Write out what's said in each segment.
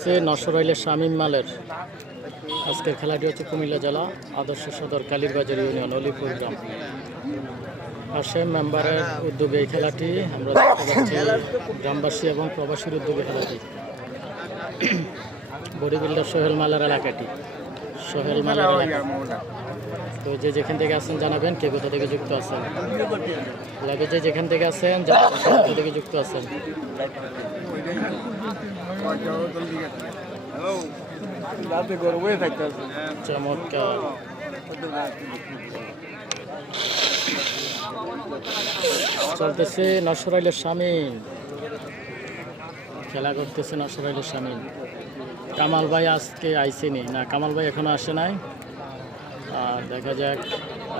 নশরাইলের শামীম মালের আজকের খেলাটি হচ্ছে কুমিল্লা জেলা আদর্শ সদর কালীরবাজার ইউনিয়ন অলিপুর গ্রাম। হাশেম মেম্বারের উদ্যোগে এই খেলাটি আমরা দেখতে পাচ্ছি, গ্রামবাসী এবং প্রবাসীর উদ্যোগে খেলাটি। বডি বিল্ডার সোহেল মালের এলাকাটি, সোহেল মালের এলাকা। তো যে যেখান থেকে আছেন জানাবেন কে কোথা থেকে যুক্ত আছেন। লাগে যে যেখান থেকে আছেন কোথা থেকে যুক্ত আছেন। চমৎকার চলতেছে নশরাইলের শামীম, খেলা করতেছে নশরাইলের শামীম। কামাল ভাই আজকে আইসেনি না, কামাল ভাই এখনো আসে নাই, আর দেখা যাক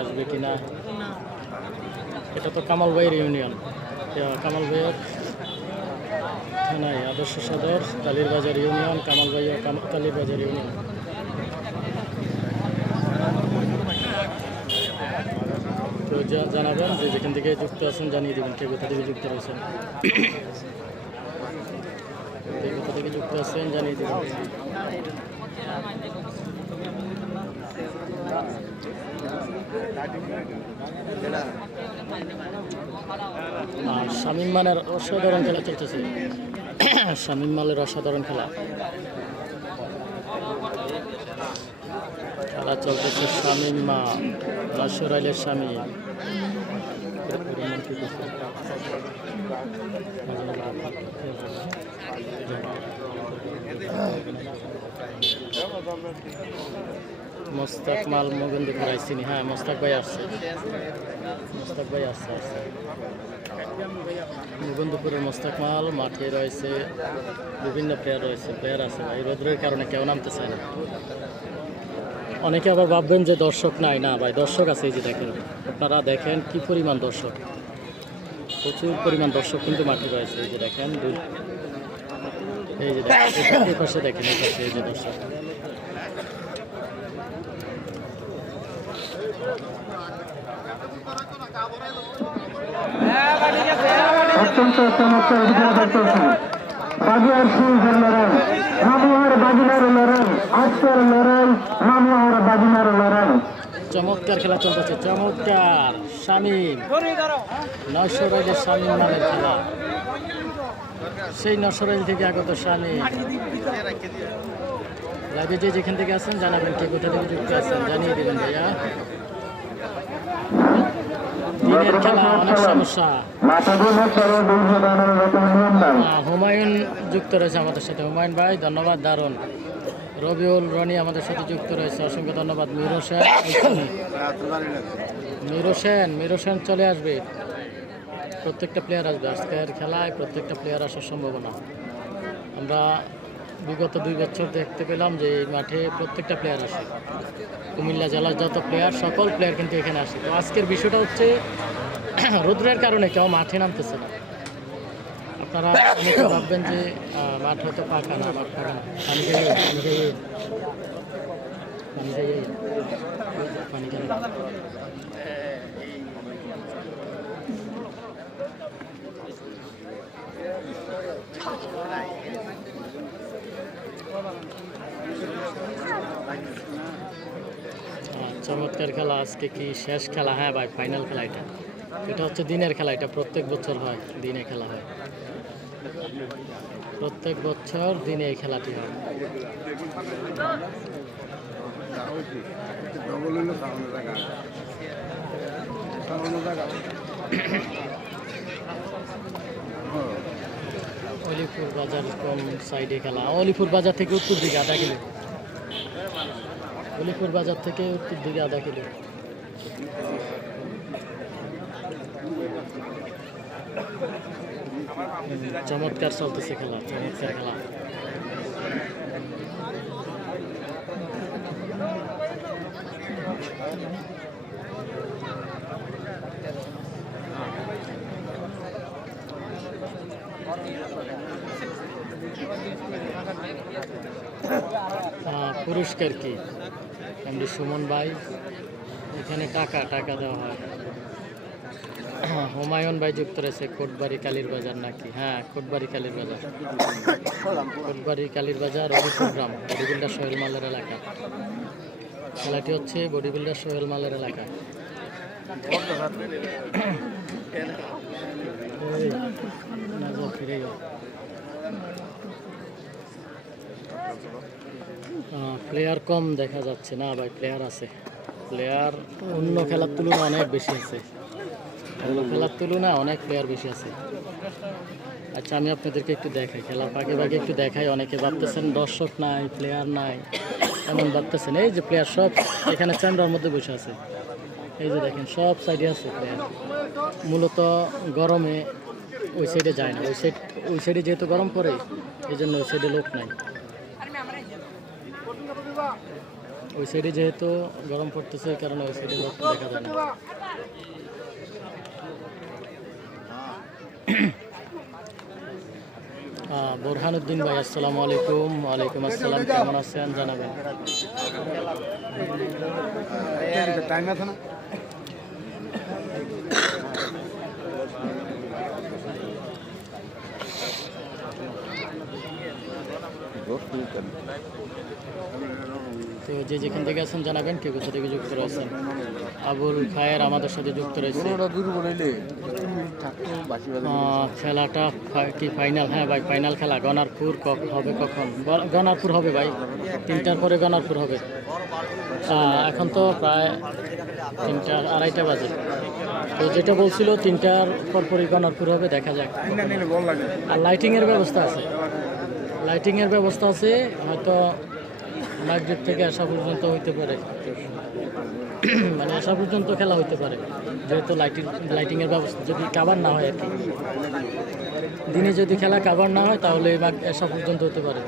আসবে কিনা। এটা তো কামাল ভাইয়ের ইউনিয়ন, কামাল ভাইয়ের থানায় আদর্শ সদর কালীরবাজার ইউনিয়ন, কামাল ভাইয়া কালীরবাজার ইউনিয়ন। তো জানাবেন যে যেখান থেকে যুক্ত আছেন, জানিয়ে দেবেন কে কোথা থেকে যুক্ত রয়েছেন, কে কোথা থেকে যুক্ত আছেন জানিয়ে দেবেন। আর শামীম মালের অসাধারণ খেলা চলতেছে, শামীম মালের অসাধারণ খেলা চলতেছে। শামীম মাল নশরাইলের শামীম। মোস্তাক মাল মুগেন্দ্রপুর আইসিনি, হ্যাঁ মোস্তাক ভাই আসছে, মোস্তাক ভাই আসছে। মুগেন্দ্রপুরের মোস্তাক মাল মাঠে রয়েছে, বিভিন্ন প্লেয়ার আছে ভাই। রোদ্রের কারণে কেউ নামতে চায় না। অনেকে আবার ভাববেন যে দর্শক নাই, না ভাই দর্শক আছে। এই যে দেখেন, আপনারা দেখেন কি পরিমাণ দর্শক, প্রচুর পরিমাণ দর্শক কিন্তু মাঠে রয়েছে। এই যে দেখেন, এই যে দেখেন এই পাশে দেখেন, এই পাশে এই যে দর্শক। অত্যন্ত চমৎকার বাজিয়ার সিংহের লড়াই, মামুয়ার বাজিনার লড়াই, আজকের লড়াই মামুয়ার বাজিনার লড়াই। চমৎকার খেলা চলতেছে, চমৎকার। শামীম নশরাইলের শামীম মালের খেলা, সেই নশরাইল থেকে আগত শামীম। লাইভে যে যেখান থেকে আছেন জানাবেন কে কোথা থেকে যুক্ত আছেন, জানিয়ে দেবেন ভাইয়া। দিনের খেলা অনেক সমস্যা। হুমায়ুন যুক্ত রয়েছে আমাদের সাথে, হুমায়ুন ভাই ধন্যবাদ, দারুণ। রবিউল রনি আমাদের সাথে যুক্ত রয়েছে, অসংখ্য ধন্যবাদ। মির হোসেন চলে আসবে, প্রত্যেকটা প্লেয়ার আসবে আজকের খেলায়, প্রত্যেকটা প্লেয়ার আসার সম্ভাবনা। আমরা বিগত 2 বছর দেখতে পেলাম যে এই মাঠে প্রত্যেকটা প্লেয়ার আসে, কুমিল্লা জেলার যত প্লেয়ার সকল প্লেয়ার কিন্তু এখানে আসে। তো আজকের বিষয়টা হচ্ছে রোদ্রের কারণে কেউ মাঠে নামতেছে না। আপনারা অনেকে ভাববেন যে মাঠ হয়তো পাকা না, মাঠ পাকা না। পানি চমৎকার খেলা। আজকে কি শেষ খেলা? হ্যাঁ ভাই, ফাইনাল খেলা। এটা হচ্ছে দিনের খেলা, এটা প্রত্যেক বছর হয়, দিনে খেলা হয়, প্রত্যেক বছর দিনে এই খেলাটি হয়। অলিপুর বাজার কোন সাইডে খেলা? অলিপুর বাজার থেকে উত্তর দিকে আধা কিলো, অলিপুর বাজার থেকে উত্তর দিকে আধা কিলো। চমৎকার চলতেছে খেলা, চমৎকার খেলা। পুরস্কার কি? এমডি সুমন ভাই, এখানে টাকা দেওয়া হয়। হুমায়ুন ভাই যুক্ত রয়েছে কোটবাড়ি কালীর বাজার নাকি? হ্যাঁ, কোটবাড়ি কালীর বাজার। কোটবাড়ি কালীর বাজার অভিপ্রোগ্রাম বডি বিল্ডার সোহেল মালের এলাকা। খেলাটি হচ্ছে বডি বিল্ডার সোহেল মালের এলাকা। প্লেয়ার কম দেখা যাচ্ছে না ভাই, প্লেয়ার আছে। প্লেয়ার অন্য খেলার তুলনায় অনেক বেশি আছে, অন্য খেলার তুলনায় অনেক প্লেয়ার বেশি আছে। আচ্ছা, আমি আপনাদেরকে একটু দেখাই, খেলার ফাঁকে ফাঁকে একটু দেখাই। অনেকে ভাবতেছেন দর্শক নাই, প্লেয়ার নাই, এমন ভাবতেছেন। এই যে প্লেয়ার সব এখানে চ্যাম্বার মধ্যে বসে আছে, এই যে দেখেন সব সাইডে আছে প্লেয়ার। মূলত গরমে ওই সাইডে যায় না, ওই সাইডে যেহেতু গরম পড়ে এই জন্য ওই সাইডে লোক নাই। ওই সাইডে যেহেতু গরম পড়তেছে এই কারণে ওই সাইডে লোক দেখা যায় না। বোরহানুদ্দিন ভাই আসসালামু আলাইকুম। ওয়ালাইকুম আসসালাম, কেমন আছেন জানাবেন। টাইম আছে না? তো যে যেখান থেকে আছেন জানাবেন, কে কোথা থেকে যুক্ত রয়েছেন। আবুল খায়ের আমাদের সাথে যুক্ত রয়েছে। খেলাটা কি ফাইনাল? হ্যাঁ ভাই, ফাইনাল খেলা। গনারপুর হবে কখন? গনারপুর হবে ভাই, 3টার পরে গনারপুর হবে। এখন তো প্রায় 3টা 2:30 বাজে। তো যেটা বলছিল 3টার পরপরই গনারপুর হবে, দেখা যাক। আর লাইটিংয়ের ব্যবস্থা আছে, লাইটিংয়ের ব্যবস্থা আছে। হয়তো মাগরিব থেকে আসা পর্যন্ত হইতে পারে, মানে আসা পর্যন্ত খেলা হইতে পারে, যেহেতু লাইটিংয়ের ব্যবস্থা। যদি কাভার না হয় আর কি, দিনে যদি খেলা কাভার না হয় তাহলে আসা পর্যন্ত হতে পারে।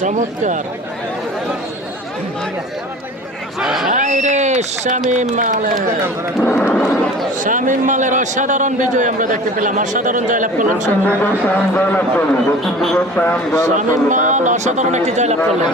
চমৎকার শামীম মালের অসাধারণ বিজয় আমরা দেখতে পেলাম, অসাধারণ জয়লাভ করলেন শামীম মাল, অসাধারণ একটি জয়লাভ করলেন।